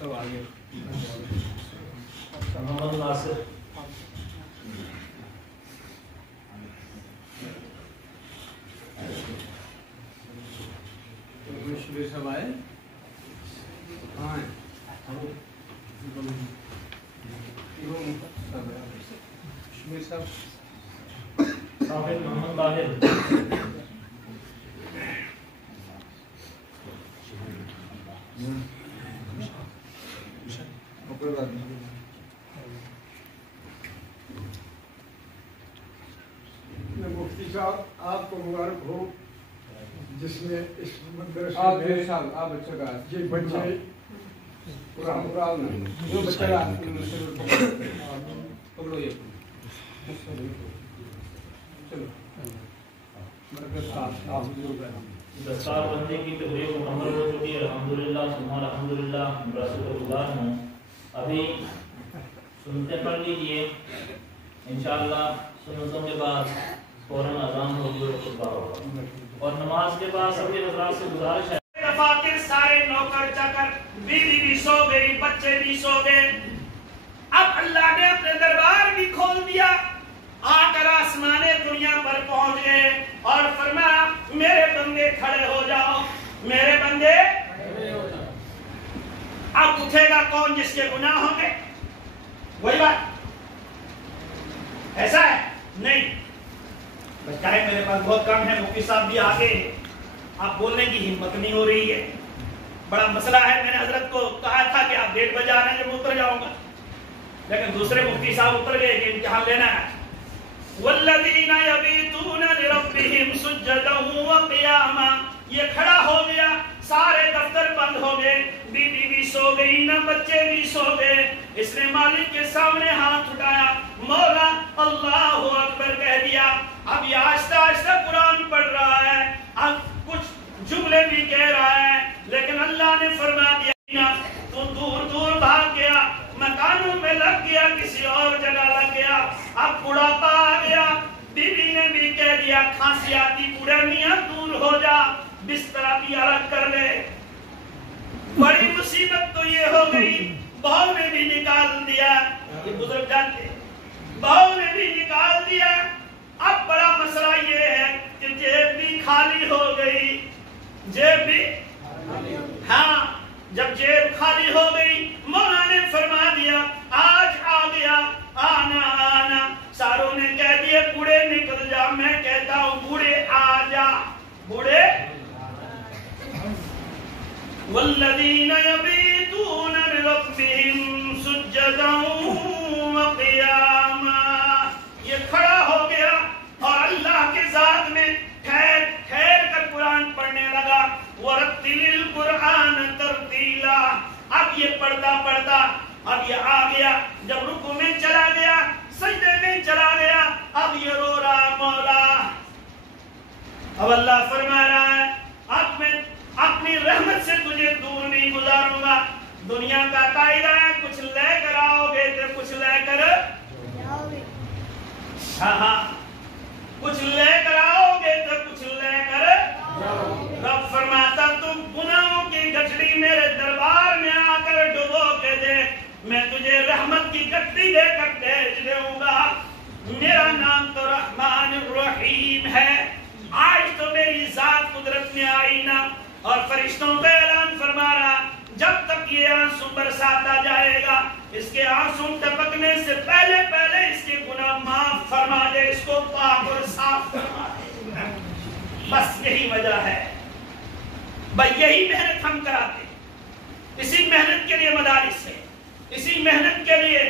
सब आगे محمد ناصر شبیر صاحب آئے ہاں شبیر صاحب صاحب محمد باہر مفتی صاحب آپ کو مبارک ہو جس نے اس مدرسے میں آپ بچے کا یہ بچے جو بچے کا پکڑو یہ چلو برکت آپ دستار بندی کی تقریب مکمل ہو چکی ہے الحمدللہ ثم الحمدللہ بڑا شکر گزار ہوں ابھی سنتے پڑھ لیجیے انشاءاللہ سنتوں کے بعد فوراً اذان ہوگی اور خطبہ ہوگا اور نماز کے بعد سب کے حضرات سے گزارش ہے دفاتر سارے نوکر چاکر بیوی بھی سو گئی بچے بھی سو گئے اب اللہ نے اپنے دربار بھی کھول دیا آ کر آسمان دنیا پر پہنچ گئے اور فرمایا میرے بندے کھڑے ہو جاؤ میرے بندے اب اٹھے گا کون جس کے گناہ ہوں گے وہی بات ایسا ہے نہیں بچہ ہے میرے پاس بہت کم ہے مفتی صاحب بھی آگے آپ بولنے کی ہمت نہیں ہو رہی ہے بڑا مسئلہ ہے میں نے حضرت کو کہا تھا کہ آپ 1:30 بجے آ رہے ہیں جب اتر جاؤں گا لیکن دوسرے مفتی صاحب اتر گئے کہ امتحان لینا ہے والذین یبیتون لربہم سجدا وقیاما یہ کھڑا ہو گیا سارے دفتر بند ہو گئے بیوی بھی سو گئی نہ بچے بھی سو گئے اس نے مالک کے سامنے ہاتھ اٹھایا مولا اللہ اکبر کہہ دیا اب یہ آہستہ آہستہ قرآن پڑھ رہا ہے اب کچھ جملے بھی کہہ رہا ہے لیکن اللہ نے فرما دیا تو دور دور بھاگ گیا مکانوں میں لگ گیا کسی اور جگہ لگ گیا اب بڑھاپا آ گیا بیوی نے بھی کہہ دیا کھانسی آتی بوڑھا میاں دور ہو جا بستر بھی الگ کر لے بڑی مصیبت تو یہ ہو گئی بہو نے بھی نکال دیا یہ بزرگ جانتے بہو نے بھی نکال دیا اب بڑا مسئلہ یہ ہے کہ جیب بھی خالی ہو گئی جیب بھی ہاں جب جیب خالی ہو گئی مولا نے فرما دیا آج آ گیا آنا آنا ساروں نے کہہ دیا بوڑھے نکل جا میں کہتا ہوں بوڑھے آ جا بوڑھے والذین یبیتون لربہم سجدا وقیاما یہ کھڑا ہو گیا اور اللہ کے ذات میں ٹھہر کر قرآن پڑھنے لگا وَرَتِّلِ الْقُرْآنَ تَرْتِيلًا اب یہ پڑھتا پڑھتا اب یہ آ گیا جب رکوع میں چلا گیا سجدے میں چلا گیا اب یہ رو رہا مولا اب اللہ فرما رہا ہے اب میں اپنی رحمت سے تجھے دور نہیں گزاروں گا دنیا کا قاعدہ ہے کچھ لے کر آؤ گے تو کچھ لے کر ہاں کچھ لے کر آؤ گے تو کچھ لے کر رب فرماتا تم گناہوں کی گٹھڑی میرے دربار میں آ کر ڈبو کے دے میں تجھے رحمت کی گٹھڑی دے کر بھیج دوں گا میرا نام تو رحمان الرحیم ہے آج تو میری ذات قدرت میں آئی نا اور فرشتوں کا اعلان فرما رہا جب تک یہ آنسو برساتا جائے گا اس کے آنسو ٹپکنے سے پہلے پہلے اس کے گناہ معاف فرما دے اس کو پاک اور صاف فرما دے بس یہی وجہ ہے بھائی یہی محنت ہم کراتے اسی محنت کے لیے مدارس ہے اسی محنت کے لیے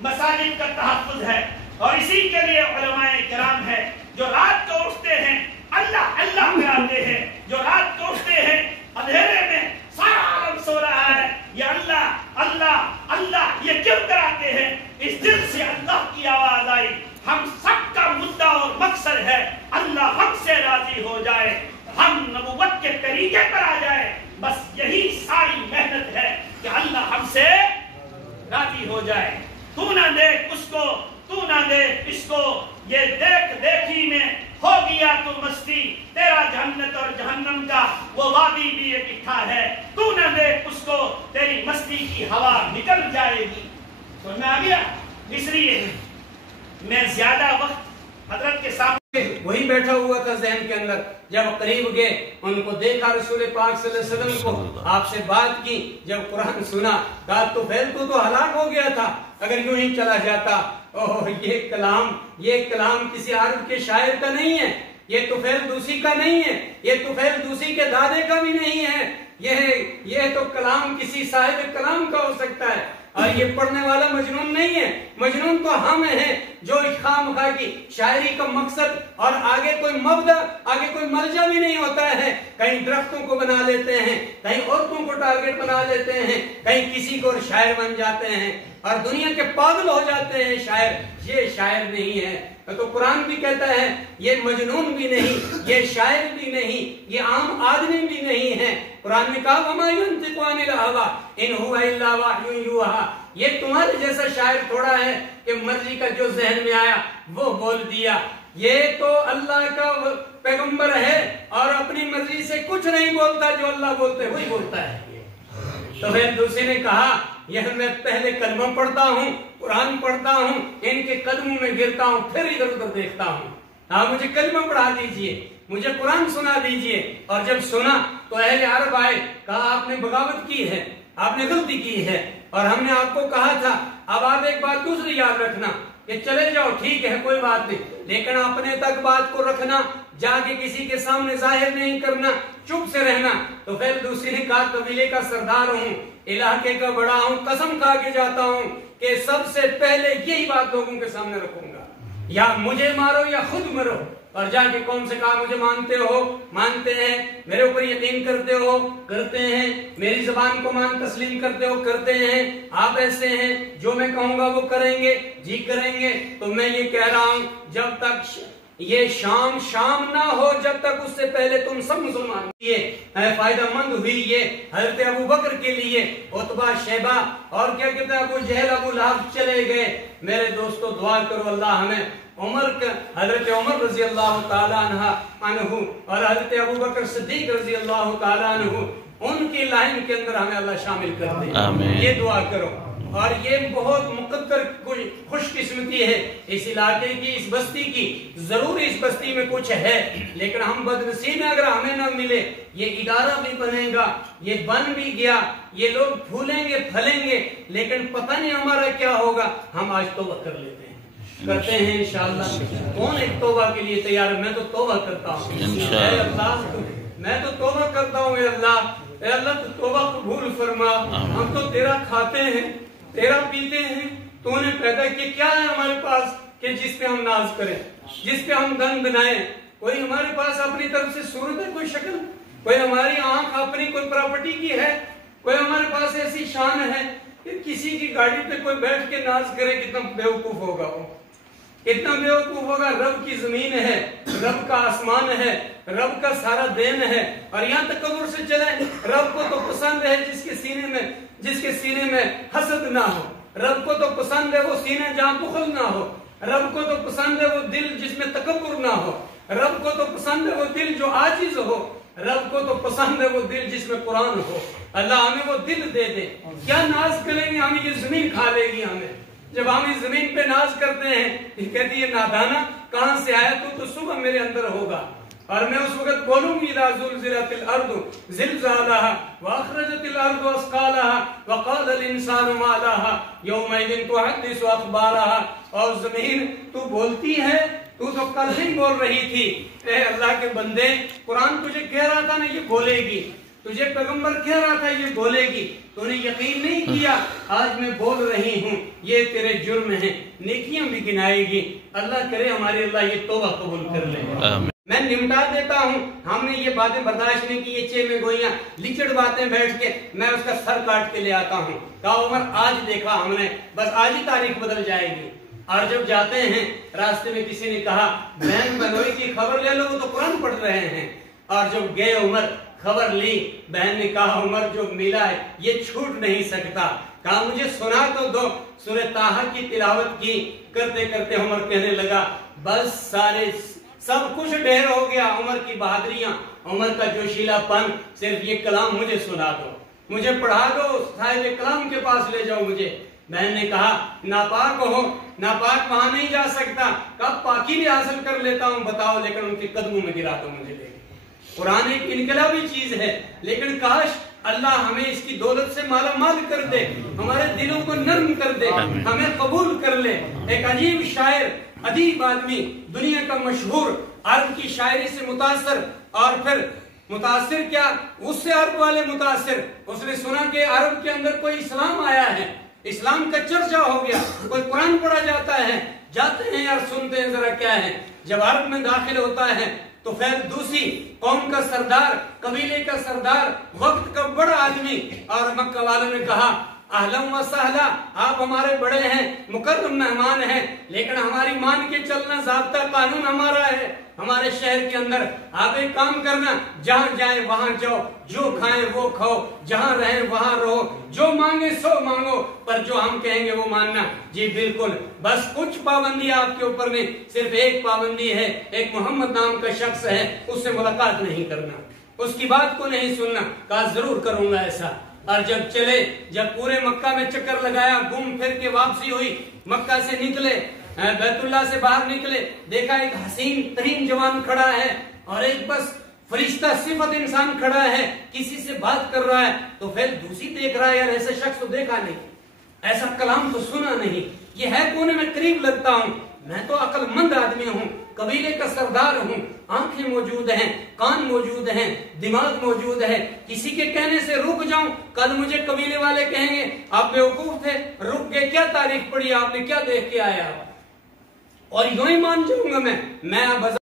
مساجد کا تحفظ ہے اور اسی کے لیے علماء کرام ہے جو رات کو اٹھتے ہیں اللہ اللہ کراتے ہیں جو رات کو اٹھتے ہیں اندھیرے میں سارا عالم سو رہا ہے یہ اللہ اللہ اللہ یہ کیوں کراتے ہیں اس دل سے اللہ کی آواز آئی ہم سب کا مدعا اور مقصد ہے اللہ ہم سے راضی ہو جائے ہم نبوت کے طریقے پر آ جائے بس یہی ساری محنت ہے کہ اللہ ہم سے راضی ہو جائے تو نہ دیکھ اس کو تو نہ دیکھ اس کو یہ دیکھ دیکھی میں ہو वो मस्ती, तेरा जन्नत और जहन्नम का वो वादी भी इकट्ठा है, तू न देख उसको, तेरी मस्ती की हवा निकल जाएगी। समझ में आ गया? इसलिए मैं ज्यादा वक्त हजरत के सामने वही बैठा हुआ था जहन के अंदर। जब करीब गए, उनको देखा, रसूल पाक सल्लल्लाहु अलैहि वसल्लम को, आपसे बात की, जब कुरान सुना, कहा तो फैल तो हलाक हो गया था अगर यूं ही चला जाता। ओह, ये कलाम किसी अरब के शायर का नहीं है, ये तुफैल दूसी का नहीं है, ये तुफैल दूसी के दादे का भी नहीं है, यह तो कलाम किसी साहिब कलाम का हो सकता है। और ये पढ़ने वाला मजनून नहीं है, मजनून तो हम हैं जो खामखा की शायरी का मकसद और आगे कोई मबदा, आगे कोई मलजा भी नहीं होता है। कहीं दरख्तों को बना लेते हैं, कहीं औरतों को टारगेट बना लेते हैं, कहीं किसी को शायर बन जाते हैं और दुनिया के पागल हो जाते हैं शायर। ये शायर नहीं है। तो कुरान भी कहता है ये मजनून भी नहीं, ये शायर भी नहीं, ये आम आदमी भी नहीं है। कुरान ने कहा वमा यंतिकु अनिल हवा इन हुवा इल्ला वह्युन यूहा, ये तुम्हारे जैसा शायर थोड़ा है कि मर्जी का जो जहन में आया वो बोल दिया। ये तो अल्लाह का पैगंबर है और अपनी मर्जी से कुछ नहीं बोलता, जो अल्लाह बोलते वही बोलता है। तो फिर दूसरे ने कहा यह मैं पहले कलमा पढ़ता हूँ, कुरान पढ़ता हूँ, इनके कदमों में गिरता हूँ, फिर इधर उधर देखता हूँ। हाँ, मुझे कलमा पढ़ा दीजिए, मुझे कुरान सुना दीजिए। और जब सुना तो अहले अरब आए, कहा आपने बगावत की है, आपने गलती की है और हमने आपको कहा था। अब आप एक बात दूसरी याद रखना कि चले जाओ, ठीक है कोई बात नहीं, लेकिन अपने तक बात को रखना, जाके किसी के सामने जाहिर नहीं करना, चुप से रहना। तो फिर दूसरी ने कहा कबीले का सरदार हूँ, इलाके का बड़ा हूँ, कसम खा के जाता हूँ कि सबसे पहले यही बात लोगों के सामने रखूंगा, या मुझे मारो या खुद मरो। और जाके कौम से कहा मुझे मानते हो, मानते हैं, मेरे ऊपर यकीन करते हो, करते हैं, मेरी जुबान को मान तस्लीम करते हो, करते हैं, आप ऐसे हैं जो मैं कहूंगा वो करेंगे, जी करेंगे। तो मैं ये कह रहा हूं जब तक ये शाम ना हो, जब तक उससे पहले तुम सब मुसलमान ये फायदेमंद हुई। ये हजरत अबू बकर के लिए उतबा, शैबा और क्या कहते हैं अबू जहल, अबू लहब चले गए। मेरे दोस्तों दुआ करो अल्लाह हमें हजरत उमर रजी अल्लाह ताला अन्हु और हजरत अबू बकर सिद्दीक रजी अल्लाह ताला अन्हु, उनकी लाइन के अंदर हमें अल्लाह शामिल कर दे, ये दुआ करो। और ये बहुत मुकद्दर खुशकिस्मती है इस इलाके की, इस बस्ती की। जरूर इस बस्ती में कुछ है, लेकिन हम बदनसीब अगर हमें न मिले, ये इदारा भी बनेगा, ये बन भी गया, ये लोग फूलेंगे फलेंगे, लेकिन पता नहीं हमारा क्या होगा। हम आज तौबा कर लेते हैं, करते हैं इंशाअल्लाह। कौन एक तौबा के लिए तैयार है? मैं तो तौबा करता हूँ अल्लाह, मैं तो तौबा करता हूँ अल्लाह तो तौबा कबूल फरमा। हम तो तेरा खाते हैं, तेरा पीते हैं, तूने पैदा किया, क्या है हमारे पास कि जिस पे हम नाज करें, जिस पे हम धन बनाए? कोई हमारे पास अपनी तरफ से सूरत है, कोई शक्ल, कोई हमारी आंख अपनी कोई प्रॉपर्टी की है, कोई हमारे पास ऐसी शान है कि किसी की गाड़ी पे कोई बैठ के नाज करे? कितना बेवकूफ होगा वो, कितना बेवकूफ होगा। रब की जमीन है, रब का आसमान है, रब का सारा देन है, और यहाँ तक कब्र से चले, रब को तो पसंद है जिसके सीने में हसद ना हो, रब को तो पसंद है वो सीने जहाँ बुखल ना हो, रब को तो पसंद है वो दिल जिसमें तकब्बुर ना हो, रब को तो पसंद है वो दिल जो आजिज हो, रब को तो पसंद है वो दिल जिसमें कुरान हो। अल्लाह हमें वो दिल दे दे। क्या नाज करेंगे हमें, ये जमीन खा लेगी हमें। जब हम इस जमीन पे नाज करते हैं, कहती है नादाना कहां से आया तू, तो सुबह मेरे अंदर होगा और मैं उस वक्त बोलूंगी इज़ा ज़ुलज़िलतिल अर्दु ज़िलज़ालहा व अख़रजतिल अर्दु अस्क़ालहा व क़ालल इंसानु मा लहा यौमइज़िन तुहद्दिसु अख़बारहा। और जमीन तू बोलती है, तू तो कल ही बोल रही थी। ए अल्लाह के बंदे, कुरान तुझे कह रहा था ना ये बोलेगी, तुझे पैगंबर कह रहा था ये बोलेगी, तूने यकीन नहीं किया, आज मैं बोल रही हूँ, ये तेरे जुर्म हैं, नेकियां भी गिनाएगी। अल्लाह करे हमारे अल्लाह ये तौबा कबूल कर ले। मैं निमटा देता हूँ, हमने ये बातें बर्दाश्त नहीं की, ये चे में गोइयां लिचड़ बातें बैठ के मैं उसका सर काट के ले आता हूँ। कहा उमर आज देखा हमने, बस आज ही तारीख बदल जाएगी। और जब जाते हैं रास्ते में किसी ने कहा बहन बनोई की खबर ले लो, वो तो कुरान पढ़ रहे हैं। और जब गए उमर खबर ली, बहन ने कहा उमर जो मिला है ये छूट नहीं सकता। कहा मुझे सुना तो दो। सूरह ताहा की तिलावत की, करते करते उमर कहने लगा बस सब कुछ ढेर हो गया, उमर की बहादुरियां, उमर का जोशीलापन, सिर्फ ये कलाम मुझे सुना दो, मुझे पढ़ा दो, साहिब कलाम के पास ले जाओ मुझे। बहन ने कहा नापाक हो, नापाक वहां नहीं जा सकता, कब पाकी भी हासिल कर लेता हूं बताओ, लेकिन उनके कदमों में गिरा दो मुझे लेके। कुरान एक इनकलाबी चीज है, लेकिन काश अल्लाह हमें इसकी दौलत से माला माल कर दे, हमारे दिलों को नर्म कर दे, हमें कबूल कर ले। एक अजीब शायर, अदीब आदमी, दुनिया का मशहूर, अरब की शायरी से मुतासर, और फिर मुतासिर क्या, उससे अरब वाले मुतासिर, उसने सुना कि अरब के अंदर कोई इस्लाम आया है, इस्लाम का चर्चा हो गया, कोई कुरान पढ़ा जाता है, जाते हैं यार सुनते हैं जरा क्या है। जब अरब में दाखिल होता है तो फिर दूसरी कौम का सरदार, कबीले का सरदार, वक्त का बड़ा आदमी, और मक्का वालों ने कहा अहलन व सहला, आप हमारे बड़े हैं, मुकर्रम मेहमान हैं, लेकिन हमारी मान के चलना, ज़ाब्ता कानून हमारा है हमारे शहर के अंदर। आप एक काम करना, जहां जाए वहां जाओ, जो खाएं वो खाओ, जहां रहें वहां रहो, जो मांगे सो मांगो, पर जो हम कहेंगे वो मानना। जी बिल्कुल, बस कुछ पाबंदी आपके ऊपर नहीं, सिर्फ एक पाबंदी है, एक मोहम्मद नाम का शख्स है, उससे मुलाकात नहीं करना, उसकी बात को नहीं सुनना। कहा जरूर करूंगा ऐसा। और जब चले, जब पूरे मक्का में चक्कर लगाया, घूम फिर के वापसी हुई, मक्का से निकले, बैतुल्लाह से बाहर निकले, देखा एक हसीन तरीन जवान खड़ा है और एक बस फरिश्ता सिफत इंसान खड़ा है, किसी से बात कर रहा है। तो फिर दूसरी देख रहा है, यार ऐसा शख्स तो देखा नहीं, ऐसा कलाम तो सुना नहीं, ये है कौन, मैं करीब लगता हूँ, मैं तो अक्लमंद आदमी हूँ, कबीले का सरदार हूँ, आंखें मौजूद हैं, कान मौजूद हैं, दिमाग मौजूद है, किसी के कहने से रुक जाऊं, कल मुझे कबीले वाले कहेंगे आप बेवकूफ थे, रुक गए, क्या तारीफ पढ़ी आपने, क्या देख के आया, और यूं ही मान जाऊंगा मैं अब